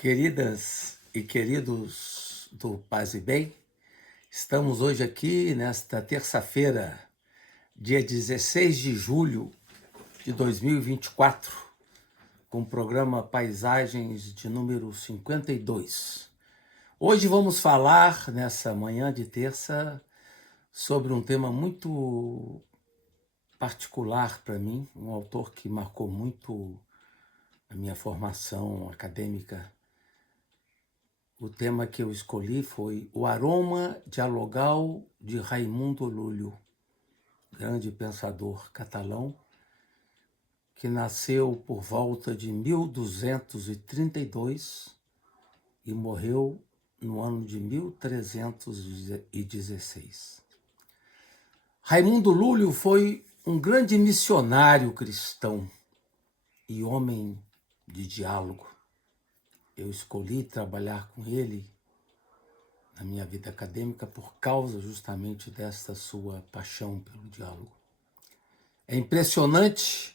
Queridas e queridos do Paz e Bem, estamos hoje aqui nesta terça-feira, dia 16 de julho de 2024, com o programa Paisagens de número 52. Hoje vamos falar, nessa manhã de terça, sobre um tema muito particular para mim, um autor que marcou muito a minha formação acadêmica. O tema que eu escolhi foi O Aroma Dialogal de Raimundo Lúlio, grande pensador catalão, que nasceu por volta de 1232 e morreu no ano de 1316. Raimundo Lúlio foi um grande missionário cristão e homem de diálogo. Eu escolhi trabalhar com ele na minha vida acadêmica por causa justamente desta sua paixão pelo diálogo. É impressionante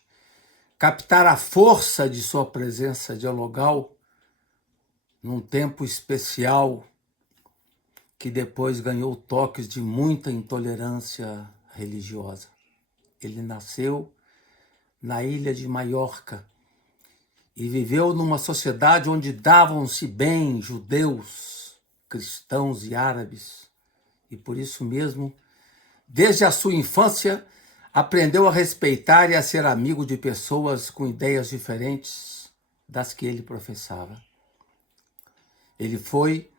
captar a força de sua presença dialogal num tempo especial que depois ganhou toques de muita intolerância religiosa. Ele nasceu na ilha de Maiorca e viveu numa sociedade onde davam-se bem judeus, cristãos e árabes. E por isso mesmo, desde a sua infância, aprendeu a respeitar e a ser amigo de pessoas com ideias diferentes das que ele professava. Ele foi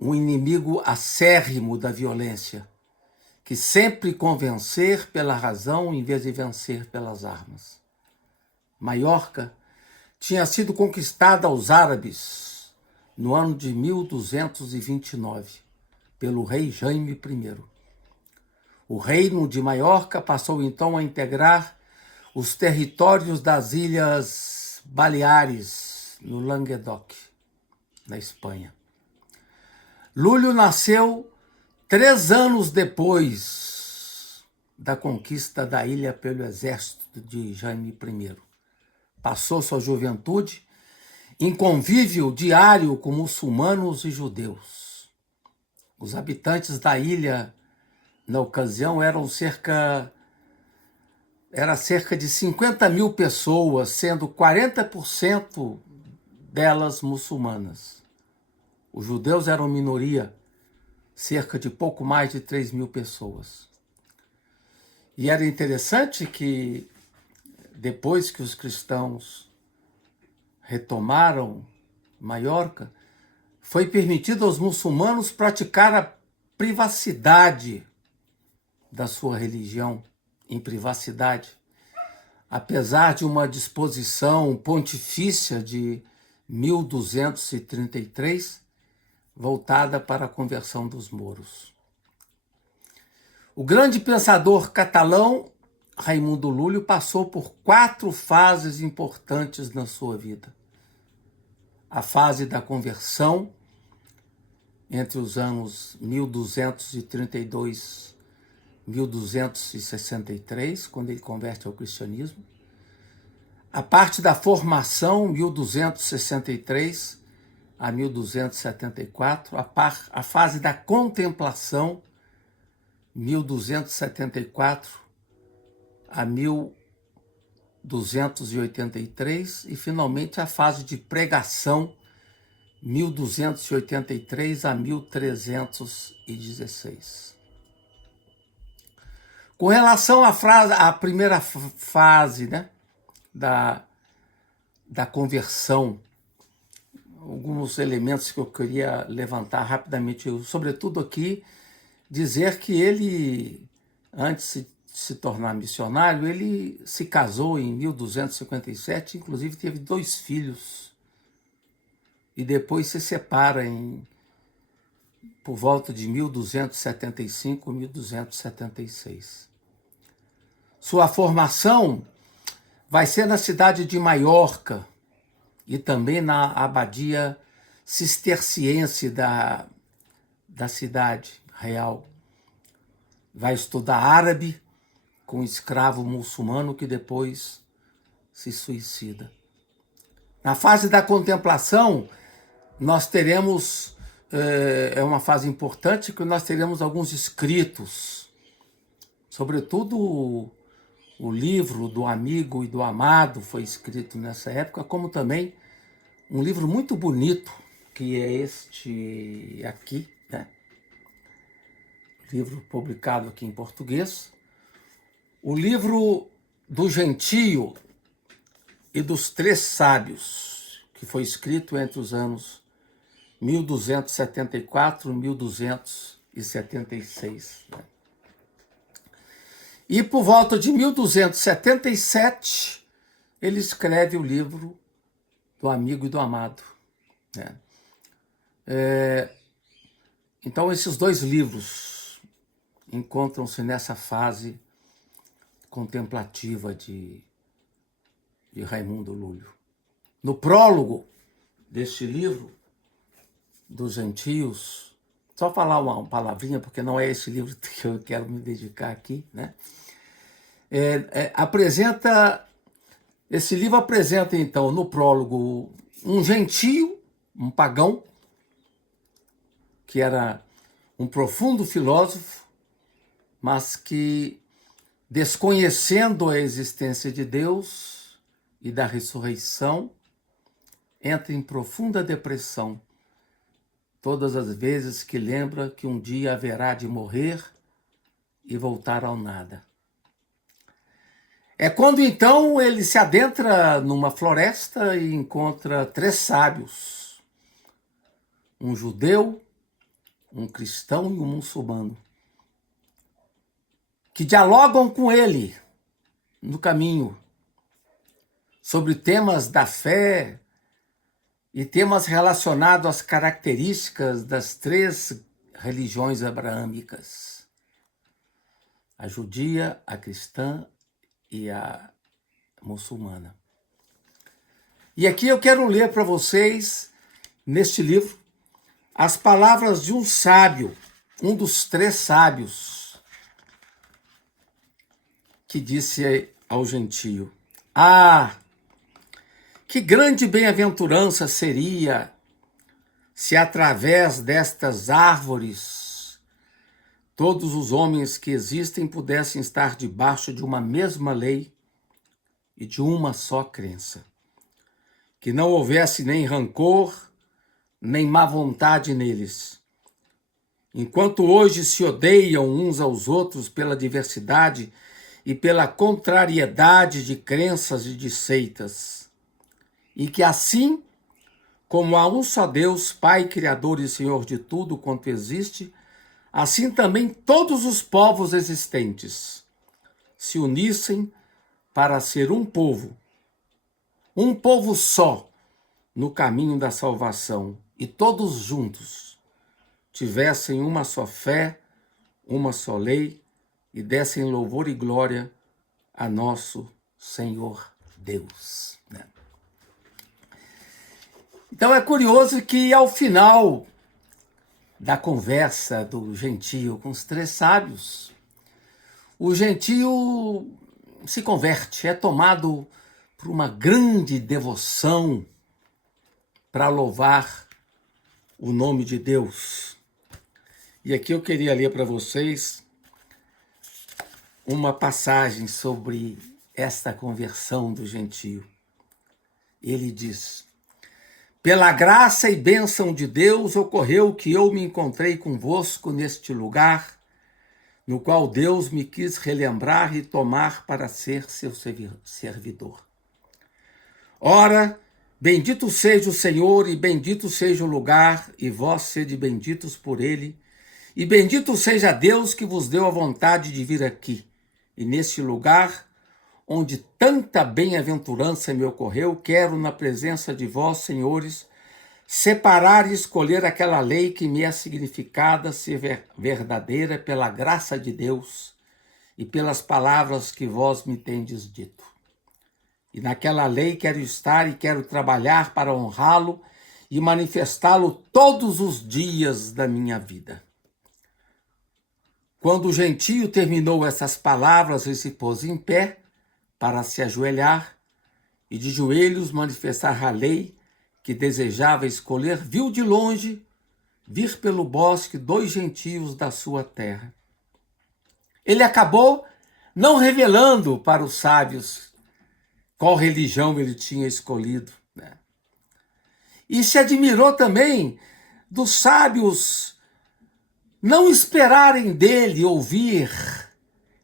um inimigo acérrimo da violência, que sempre convencer pela razão em vez de vencer pelas armas. Maiorca tinha sido conquistada aos árabes no ano de 1229 pelo rei Jaime I. O reino de Maiorca passou então a integrar os territórios das Ilhas Baleares, no Languedoc, na Espanha. Lúlio nasceu 3 anos depois da conquista da ilha pelo exército de Jaime I. Passou sua juventude em convívio diário com muçulmanos e judeus. Os habitantes da ilha, na ocasião, eram cerca de 50 mil pessoas, sendo 40% delas muçulmanas. Os judeus eram minoria, cerca de pouco mais de 3 mil pessoas. E era interessante que, depois que os cristãos retomaram Maiorca, foi permitido aos muçulmanos praticar a privacidade da sua religião, em privacidade, apesar de uma disposição pontifícia de 1233, voltada para a conversão dos mouros. O grande pensador catalão Raimundo Lúlio passou por 4 fases importantes na sua vida. A fase da conversão, entre os anos 1232 e 1263, quando ele converte ao cristianismo. A parte da formação, 1263 a 1274. A fase da contemplação, 1274 a 1283, e finalmente a fase de pregação, 1283 a 1316. Com relação à primeira fase, da conversão, alguns elementos que eu queria levantar rapidamente, sobretudo aqui, dizer que ele, antes de se tornar missionário, ele se casou em 1257, inclusive teve 2 filhos, e depois se separa por volta de 1275, 1276. Sua formação vai ser na cidade de Maiorca e também na abadia cisterciense da cidade real. Vai estudar árabe com um escravo muçulmano que depois se suicida. Na fase da contemplação, nós teremos, é uma fase importante que nós teremos alguns escritos, sobretudo o livro do Amigo e do Amado foi escrito nessa época, como também um livro muito bonito, que é este aqui, né? Livro publicado aqui em português. O livro do Gentio e dos Três Sábios, que foi escrito entre os anos 1274 e 1276. Né? E por volta de 1277, ele escreve o livro do Amigo e do Amado. Né? Então, esses dois livros encontram-se nessa fase contemplativa de Raimundo Lúlio. No prólogo deste livro, dos Gentios, só falar uma palavrinha, porque não é esse livro que eu quero me dedicar aqui, né? Esse livro apresenta, então, no prólogo, um gentio, um pagão, que era um profundo filósofo, mas que, desconhecendo a existência de Deus e da ressurreição, entra em profunda depressão todas as vezes que lembra que um dia haverá de morrer e voltar ao nada. É quando então ele se adentra numa floresta e encontra três sábios, um judeu, um cristão e um muçulmano, que dialogam com ele no caminho sobre temas da fé e temas relacionados às características das três religiões abraâmicas: a judia, a cristã e a muçulmana. E aqui eu quero ler para vocês, neste livro, as palavras de um sábio, um dos três sábios, que disse ao gentio: "Ah, que grande bem-aventurança seria se através destas árvores todos os homens que existem pudessem estar debaixo de uma mesma lei e de uma só crença. Que não houvesse nem rancor, nem má vontade neles. Enquanto hoje se odeiam uns aos outros pela diversidade e pela contrariedade de crenças e de seitas. E que assim, como há um só Deus, Pai, Criador e Senhor de tudo quanto existe, assim também todos os povos existentes se unissem para ser um povo só no caminho da salvação, e todos juntos tivessem uma só fé, uma só lei, e dessem louvor e glória a nosso Senhor Deus." Né? Então é curioso que ao final da conversa do gentio com os três sábios, o gentio se converte, é tomado por uma grande devoção para louvar o nome de Deus. E aqui eu queria ler para vocês uma passagem sobre esta conversão do gentio. Ele diz: "Pela graça e bênção de Deus ocorreu que eu me encontrei convosco neste lugar, no qual Deus me quis relembrar e tomar para ser seu servidor. Ora, bendito seja o Senhor e bendito seja o lugar, e vós sede benditos por ele, e bendito seja Deus que vos deu a vontade de vir aqui, e neste lugar, onde tanta bem-aventurança me ocorreu, quero, na presença de vós, senhores, separar e escolher aquela lei que me é significada ser verdadeira pela graça de Deus e pelas palavras que vós me tendes dito. E naquela lei quero estar e quero trabalhar para honrá-lo e manifestá-lo todos os dias da minha vida." Quando o gentio terminou essas palavras, ele se pôs em pé para se ajoelhar e de joelhos manifestar a lei que desejava escolher, viu de longe vir pelo bosque 2 gentios da sua terra. Ele acabou não revelando para os sábios qual religião ele tinha escolhido, né? E se admirou também dos sábios não esperarem dele ouvir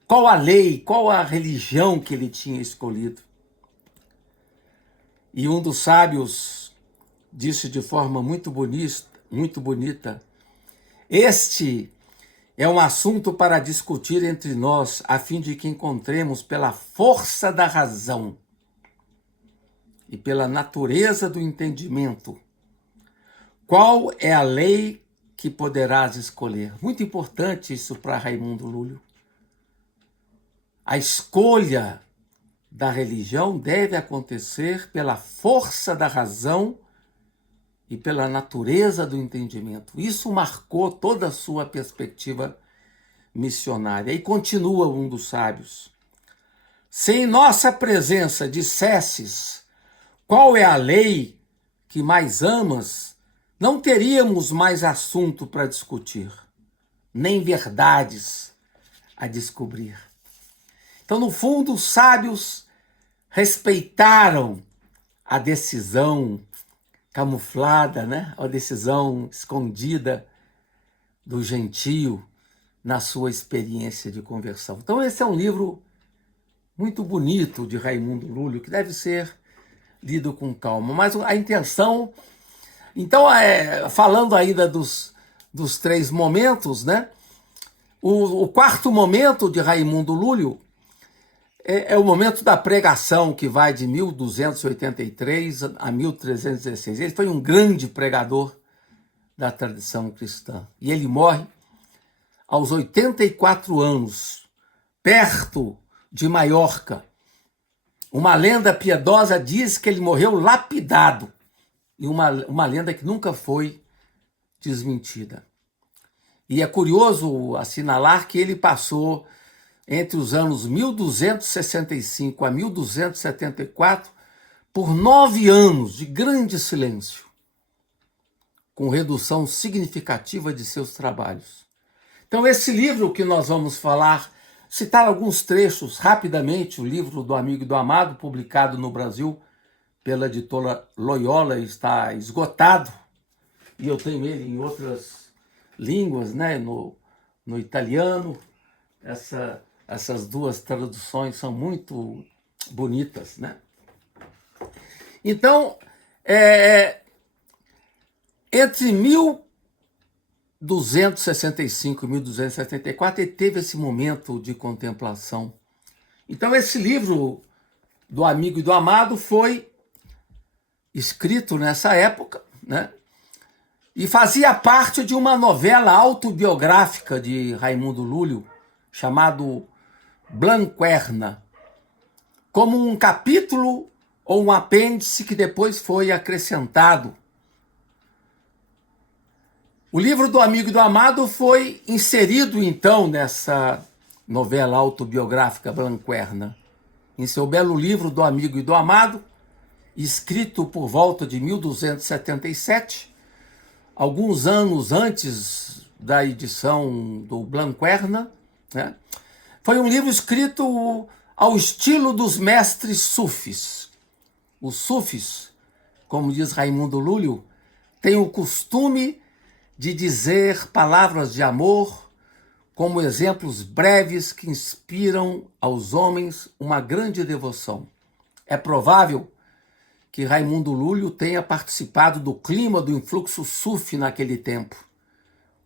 qual a lei, qual a religião que ele tinha escolhido. E um dos sábios disse de forma muito bonita: este é um assunto para discutir entre nós, a fim de que encontremos pela força da razão e pela natureza do entendimento qual é a lei que poderás escolher. Muito importante isso para Raimundo Lúlio. A escolha da religião deve acontecer pela força da razão e pela natureza do entendimento. Isso marcou toda a sua perspectiva missionária. E continua um dos sábios: se em nossa presença dissesses qual é a lei que mais amas, não teríamos mais assunto para discutir, nem verdades a descobrir. Então, no fundo, os sábios respeitaram a decisão camuflada, né? A decisão escondida do gentio na sua experiência de conversão. Então, esse é um livro muito bonito de Raimundo Lúlio, que deve ser lido com calma. Mas a intenção... Então, falando ainda dos 3 momentos, né? O quarto momento de Raimundo Lúlio é o momento da pregação, que vai de 1283 a 1316. Ele foi um grande pregador da tradição cristã. E ele morre aos 84 anos, perto de Maiorca. Uma lenda piedosa diz que ele morreu lapidado, e uma lenda que nunca foi desmentida. E é curioso assinalar que ele passou entre os anos 1265 a 1274 por 9 anos de grande silêncio, com redução significativa de seus trabalhos. Então, esse livro que nós vamos falar, citar alguns trechos rapidamente: o livro do Amigo e do Amado, publicado no Brasil pela editora Loyola, está esgotado, e eu tenho ele em outras línguas, né? No italiano. Essas 2 traduções são muito bonitas, né? Então, entre 1265 e 1274, ele teve esse momento de contemplação. Então, esse livro do Amigo e do Amado foi escrito nessa época, né? E fazia parte de uma novela autobiográfica de Raimundo Lúlio, chamado Blanquerna, como um capítulo ou um apêndice que depois foi acrescentado. O livro do Amigo e do Amado foi inserido, então, nessa novela autobiográfica Blanquerna. Em seu belo livro do Amigo e do Amado, escrito por volta de 1277, alguns anos antes da edição do Blanquerna, né? Foi um livro escrito ao estilo dos mestres sufis. Os sufis, como diz Raimundo Lúlio, têm o costume de dizer palavras de amor como exemplos breves que inspiram aos homens uma grande devoção. É provável que Raimundo Lúlio tenha participado do clima do influxo sufi naquele tempo.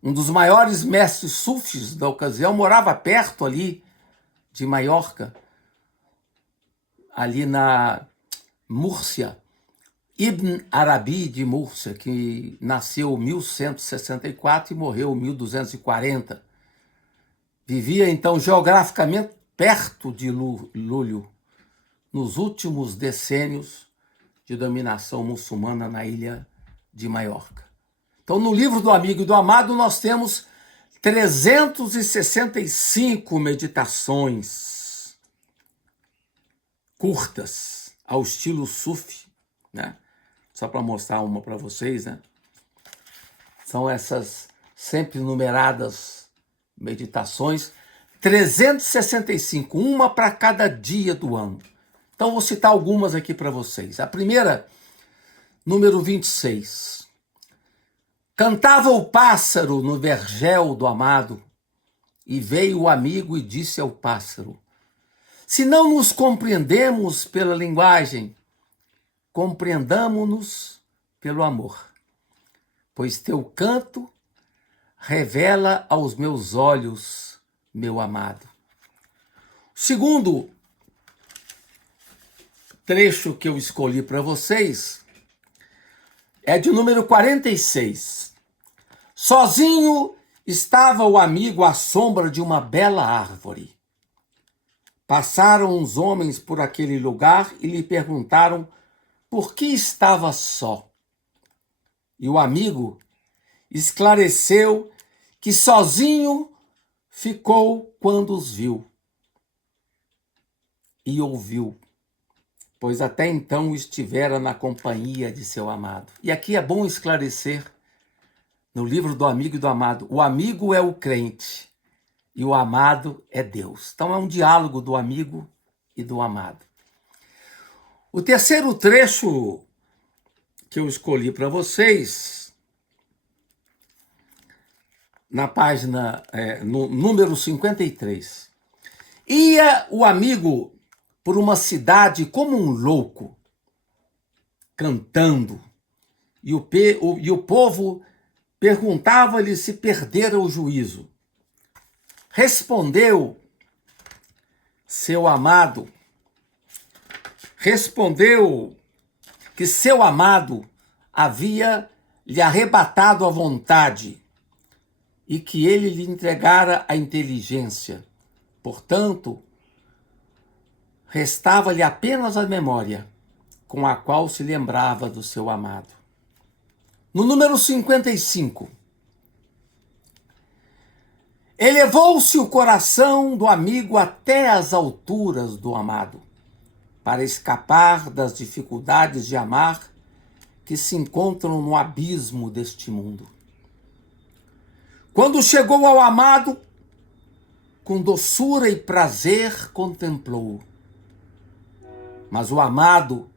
Um dos maiores mestres sufis da ocasião morava perto ali de Maiorca, ali na Múrcia, Ibn Arabi de Múrcia, que nasceu em 1164 e morreu em 1240. Vivia, então, geograficamente perto de Lúlio, nos últimos decênios de dominação muçulmana na ilha de Maiorca. Então, no livro do Amigo e do Amado, nós temos 365 meditações curtas, ao estilo sufi, né? só para mostrar uma para vocês, né? São essas sempre numeradas meditações, 365, uma para cada dia do ano. Então vou citar algumas aqui para vocês. A primeira, número 26. Cantava o pássaro no vergel do amado, e veio o amigo e disse ao pássaro: se não nos compreendemos pela linguagem, compreendamo-nos pelo amor, pois teu canto revela aos meus olhos, meu amado. O segundo trecho que eu escolhi para vocês é de número 46. Sozinho estava o amigo à sombra de uma bela árvore. Passaram uns homens por aquele lugar e lhe perguntaram por que estava só. E o amigo esclareceu que sozinho ficou quando os viu e ouviu, pois até então estivera na companhia de seu amado. E aqui é bom esclarecer, no livro do amigo e do amado, o amigo é o crente e o amado é Deus. Então é um diálogo do amigo e do amado. O terceiro trecho que eu escolhi para vocês, na página, no número 53. Ia o amigo por uma cidade como um louco, cantando, e o povo perguntava-lhe se perdera o juízo. Respondeu que seu amado havia lhe arrebatado a vontade e que ele lhe entregara a inteligência. Portanto, restava-lhe apenas a memória, com a qual se lembrava do seu amado. No número 55, elevou-se o coração do amigo até as alturas do amado, para escapar das dificuldades de amar que se encontram no abismo deste mundo. Quando chegou ao amado, com doçura e prazer contemplou. Mas o amado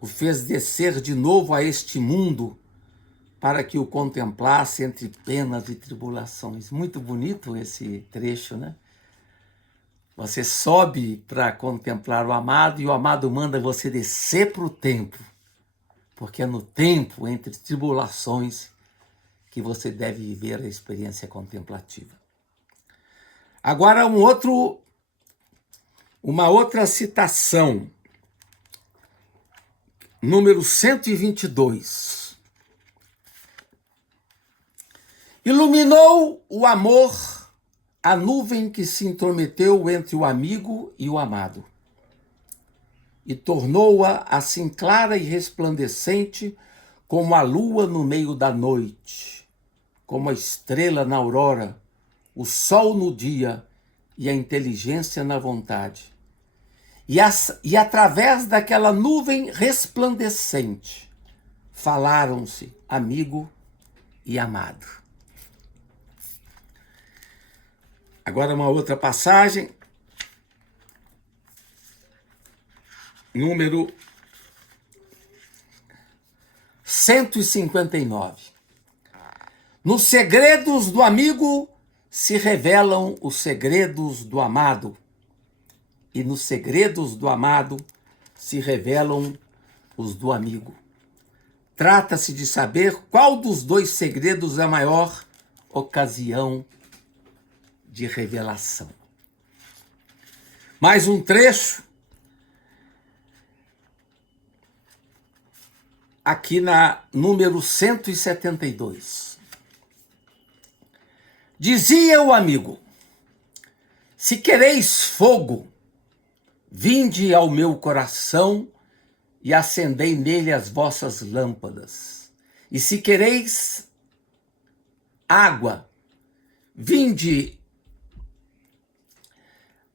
o fez descer de novo a este mundo para que o contemplasse entre penas e tribulações. Muito bonito esse trecho, né? Você sobe para contemplar o amado e o amado manda você descer para o tempo, porque é no tempo, entre tribulações, que você deve viver a experiência contemplativa. Agora uma outra citação, número 122. Iluminou o amor a nuvem que se intrometeu entre o amigo e o amado, e tornou-a assim clara e resplandecente como a lua no meio da noite, como a estrela na aurora, o sol no dia e a inteligência na vontade. E através daquela nuvem resplandecente, falaram-se amigo e amado. Agora uma outra passagem, número 159. Nos segredos do amigo se revelam os segredos do amado, e nos segredos do amado se revelam os do amigo. Trata-se de saber qual dos dois segredos é a maior ocasião de revelação. Mais um trecho, aqui na número 172. Dizia o amigo: se quereis fogo, vinde ao meu coração e acendei nele as vossas lâmpadas. E se quereis água, vinde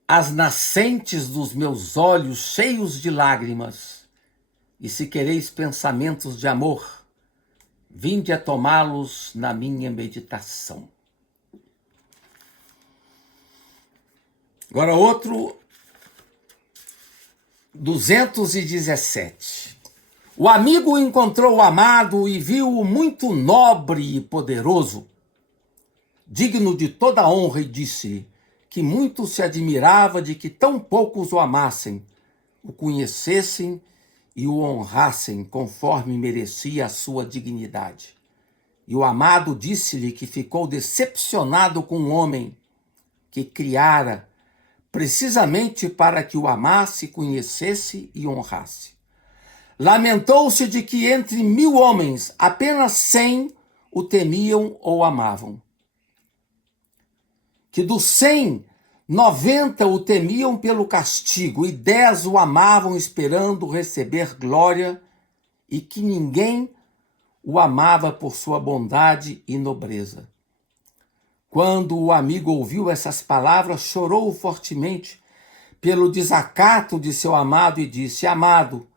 às nascentes dos meus olhos cheios de lágrimas, E se quereis pensamentos de amor, vinde a tomá-los na minha meditação. Agora outro, 217. O amigo encontrou o amado e viu-o muito nobre e poderoso, digno de toda honra, e disse que muito se admirava de que tão poucos o amassem, o conhecessem e o honrassem conforme merecia a sua dignidade. E o amado disse-lhe que ficou decepcionado com o homem que criara precisamente para que o amasse, conhecesse e honrasse. Lamentou-se de que entre 1000 homens, apenas 100 o temiam ou amavam. Que dos 100, 90 o temiam pelo castigo e 10 o amavam esperando receber glória, e que ninguém o amava por sua bondade e nobreza. Quando o amigo ouviu essas palavras, chorou fortemente pelo desacato de seu amado e disse: Amado,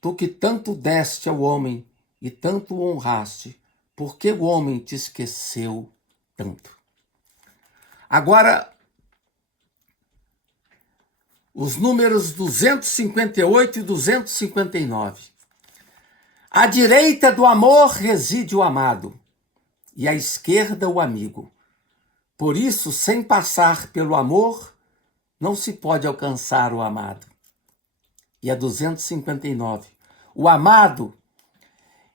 tu que tanto deste ao homem e tanto o honraste, por que o homem te esqueceu tanto? Agora, os números 258 e 259. À direita do amor reside o amado, e à esquerda o amigo. Por isso, sem passar pelo amor, não se pode alcançar o amado. E a 259. O amado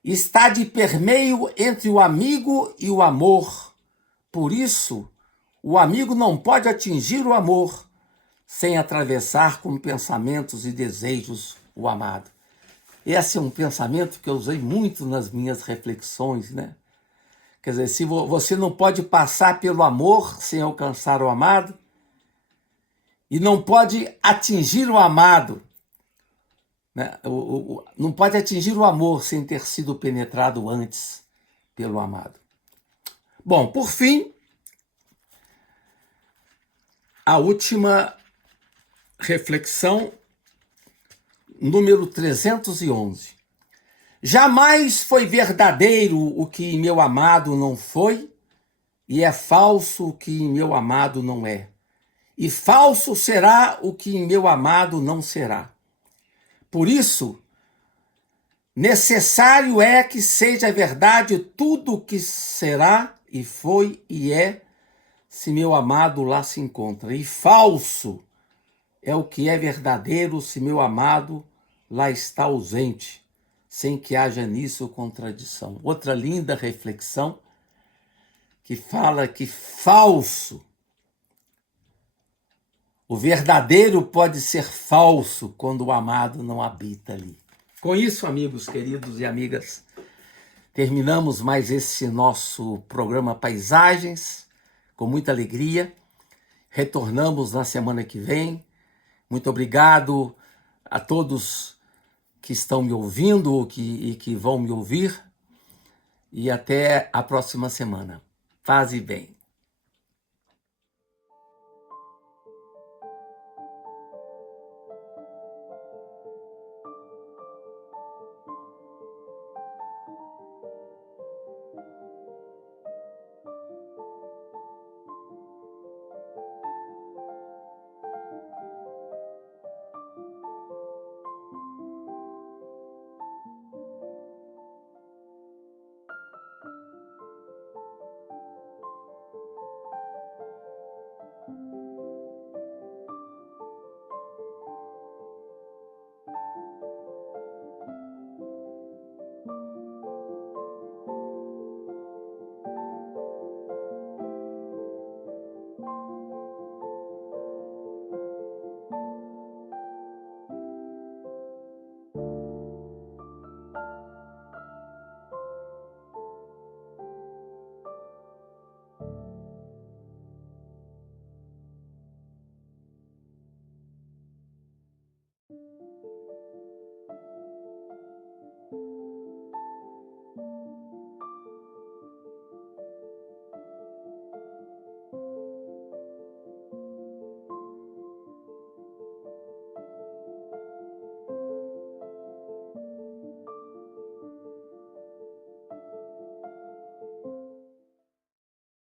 está de permeio entre o amigo e o amor. Por isso, o amigo não pode atingir o amor sem atravessar com pensamentos e desejos o amado. Esse é um pensamento que eu usei muito nas minhas reflexões, né? Quer dizer, se você não pode passar pelo amor sem alcançar o amado, e não pode atingir o amado, né? Não pode atingir o amor sem ter sido penetrado antes pelo amado. Bom, por fim, a última reflexão, número 311. Jamais foi verdadeiro o que em meu amado não foi, e é falso o que em meu amado não é. E falso será o que em meu amado não será. Por isso, necessário é que seja verdade tudo o que será e foi e é, se meu amado lá se encontra. E falso é o que é verdadeiro se meu amado lá está ausente, sem que haja nisso contradição. Outra linda reflexão que fala que falso, o verdadeiro pode ser falso quando o amado não habita ali. Com isso, amigos queridos e amigas, terminamos mais esse nosso programa Paisagens, com muita alegria. Retornamos na semana que vem. Muito obrigado a todos que estão me ouvindo e que vão me ouvir. E até a próxima semana. Paz e bem.